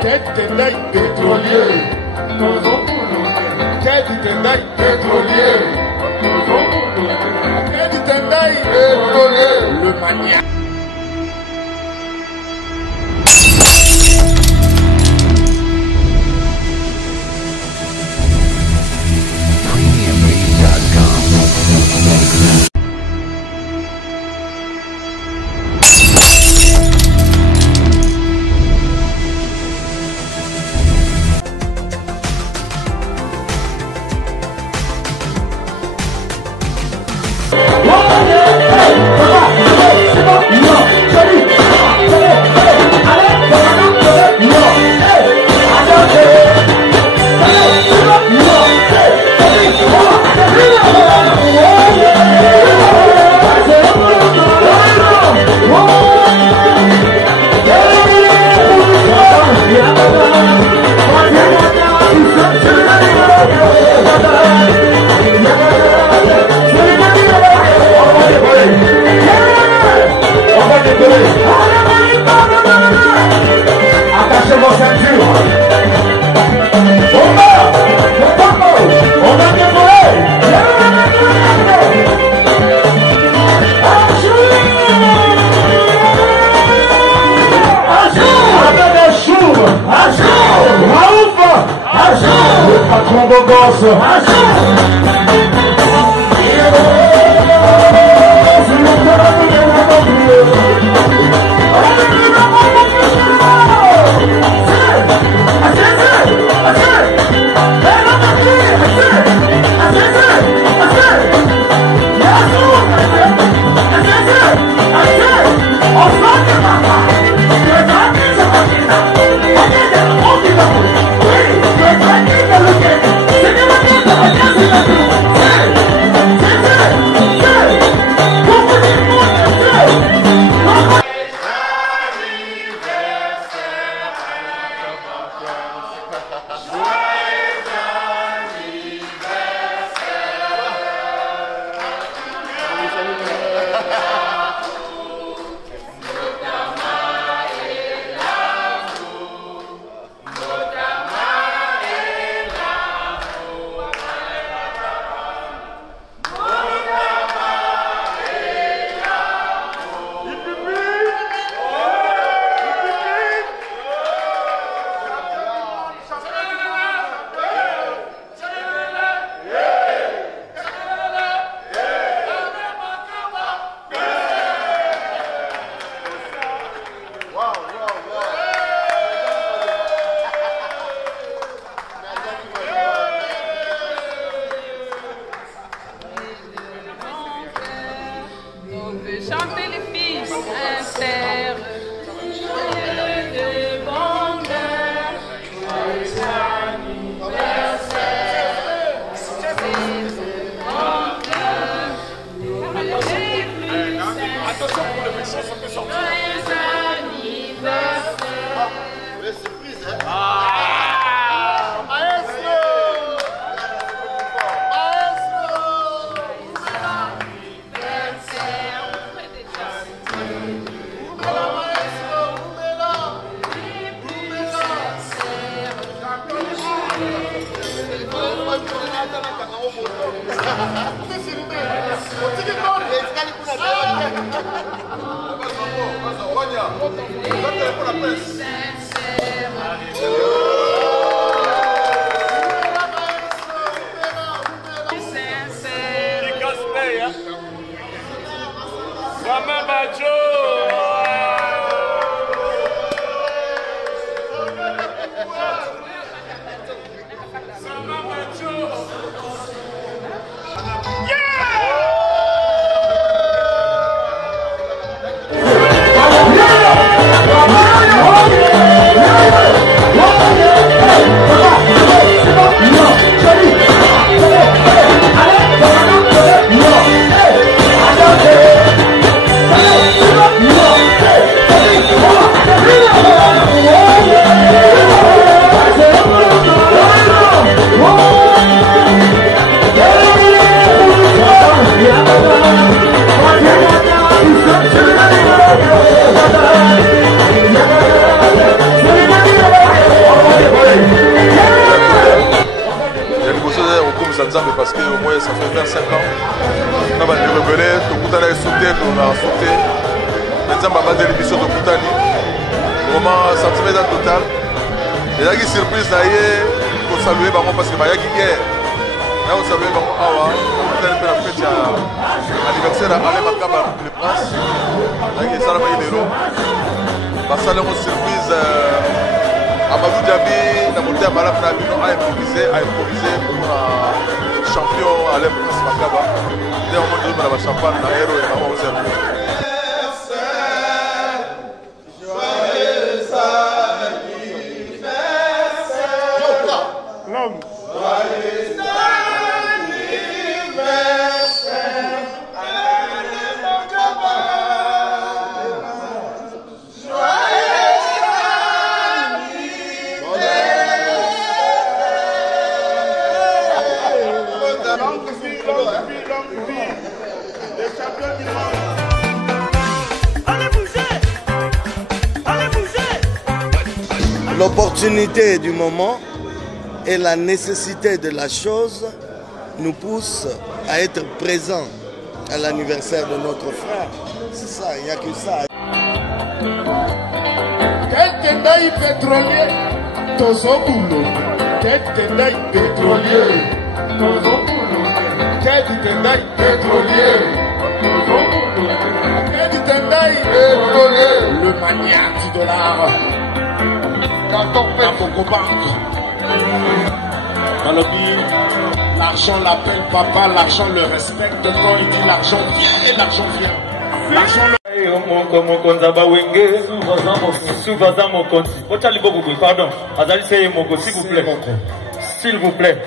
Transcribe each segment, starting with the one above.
Quer de tendai petrolier. Quer de tendai petrolier. Quer de tendai petrolier. Le mania. Chantez les filles, sincères, joyeux de bonheur, joyeux anniversaire, Attention pour le méchant, ça peut sortir. joyeux anniversaire. Les surprises, hein. Ah, maestro! Yeah! ça fait 25 ans. On va les rebeller, tout le monde a sauté, tout a sauté. Maintenant, on va faire l'émission de Koutani. Vraiment, sentiment total. Et là, il y a une surprise, il faut saluer parce qu'il y a une guerre. Là, vous savez, on a fait l'anniversaire à Alain Makaba, le prince. Là, il y a Salama Ilero. Ça, c'est une surprise. Amadou Diaby, la montée à Malam Nabino a improvisé pour le champion Alain Prince Makaba. Dès au moment où on a champagne, on a héros et on a observé. L'opportunité du moment et la nécessité de la chose nous poussent à être présents à l'anniversaire de notre frère. C'est ça, il n'y a que ça. Quel tendaï pétrolier, Tozobulo. Quel tendaï pétrolier, Tozobulo. Quel tendaï pétrolier, Tozobulo. Quel tendaï pétrolier, le maniaque du dollar. Quand on fait Coco Bank, l'argent l'appelle papa, l'argent le respecte. Quand il dit l'argent vient et l'argent vient. L'argent s'il vous plaît,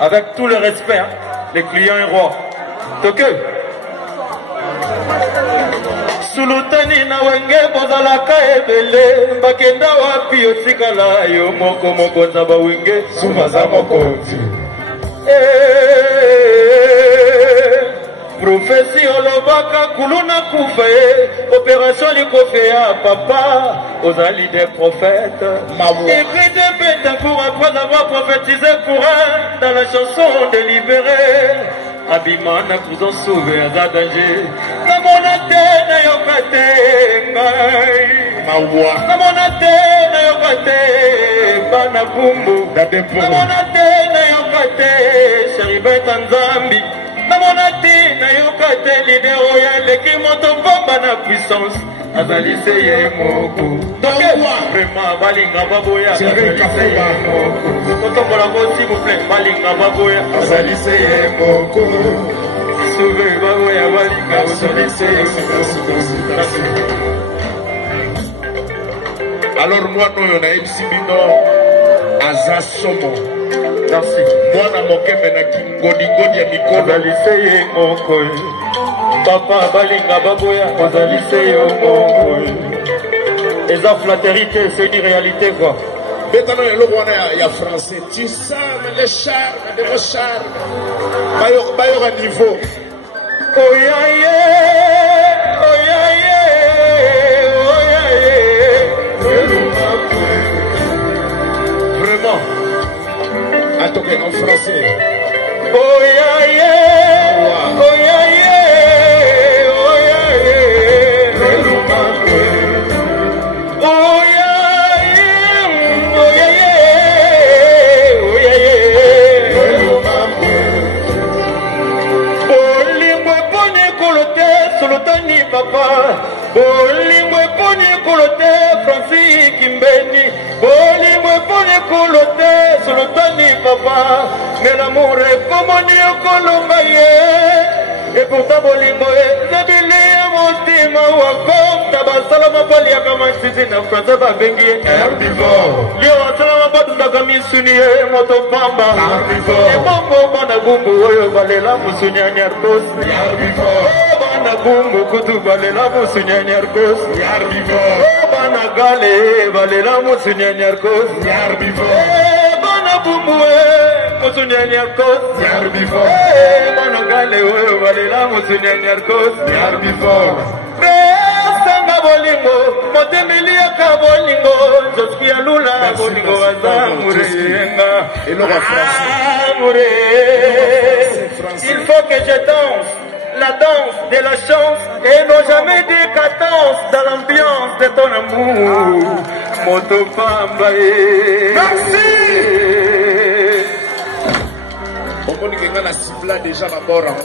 avec tout le respect, les clients et rois. Sulutani na wenge bozalaka ebele bakenda wapi otikala yo moko moko nzaba wenge sumaza mokonzi profesi olobaka kuluna kufa opération likofe ya papa ozali des prophètes écrit de Bétancourt après avoir prophétisé pour elle dans la chanson délibérée Abimana vous en sauver à danger. Na monate na yokate ngai. Mawa. Na monate na yokate bana bumbu. Na monate na yokate sharibe tanzambi. Na monate na yokate lidero ya leki moto bomba na puissance. Azali seye moko. Vraiment balinga baboya. Azali seye moko. S'il vous plaît, balinga baboya. Azali seye moko. Sauver baboya balinga azali seye moko. Alors moi nous on a exhibino azasomo. Merci. Moi na mokembe na kingodi godi ya mikolo. Azali seye moko. Papa balinga baboya azali seye moko. Et ça flatérité, c'est une réalité quoi. Bétano le roi il y a français. Tu sames les charmes de vos charmes. Bayor à niveau. Oh ya yeah, oh ya yeah, oh ya yeah. Vraiment. Attends en français. Oh ya yeah, oh ya yeah, oh ya yeah. Oh ya Solotani papa, bolimwe poni kolote Francis Kimbeni, bolimwe poni kolote Solotani papa, mais l'amour est comme on y et pourtant bolimwe nabili motima wako tabasalama pali kama sisi na France babengi herbivore leo salama badunda kama sunie moto pamba herbivore e bongo bana gumbu oyo balela musunyanya herbivore bana gumbu kutu balela musunyanya herbivore bana gale balela musunyanya herbivore bana gumbu musunyanya herbivore bana gale oyo balela musunyanya herbivore Sanga bolingo, motemeli yaka bolingo, Joskia lula bolingo wazamurenga. Et le français. Amouré, il faut que je danse la danse de la chance et non jamais de cadence dans l'ambiance de ton amour. Moto Pambaye. Merci. On dit la cible déjà d'abord.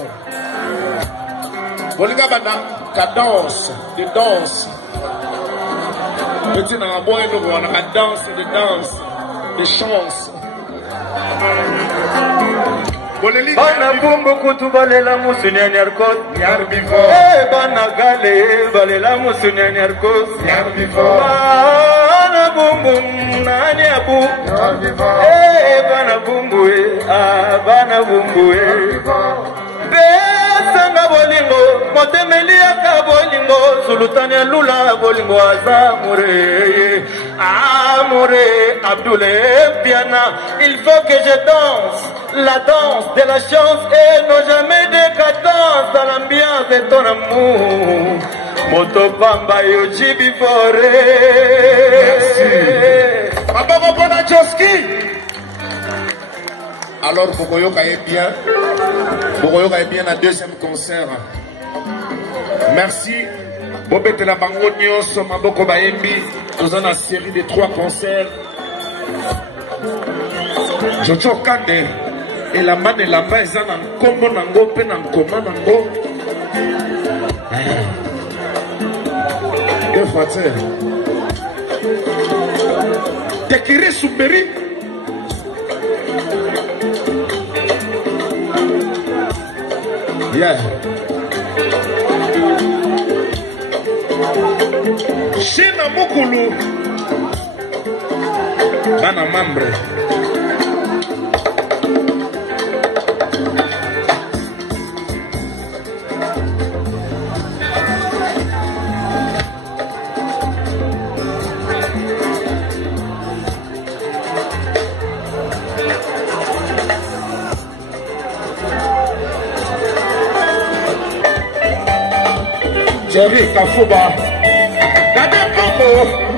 On dit cadence de danse. Petit dans la boîte, on a danse de chance. Bana bumbu kutu balela musunyani arkot bana gale balela musunyani arkot bana bumbu nani abu bana bumbu bana bumbu besanga bolingo motemeli aka bolingo sultani lula bolingo azamure amore Abdoulaye Piana. Il faut que je danse la danse de la chance et non jamais de cadence dans l'ambiance de ton amour. Moto Pamba Yojibi Foré. Papa Mopona Joski. Alors Bokoyoka est bien. Bokoyoka est bien à deuxième concert. Merci. Bobete la bango nyonso maboko baembi. Nous avons une série de 3 concerts. Jojo Kande et la main et la main ils ont un combo nango pe nan koma nango. Que frère. Tekiri Souberi. Yeah. Shina Mukulu. Bana Mambre. Jerry Kafuba. Gade Kongo.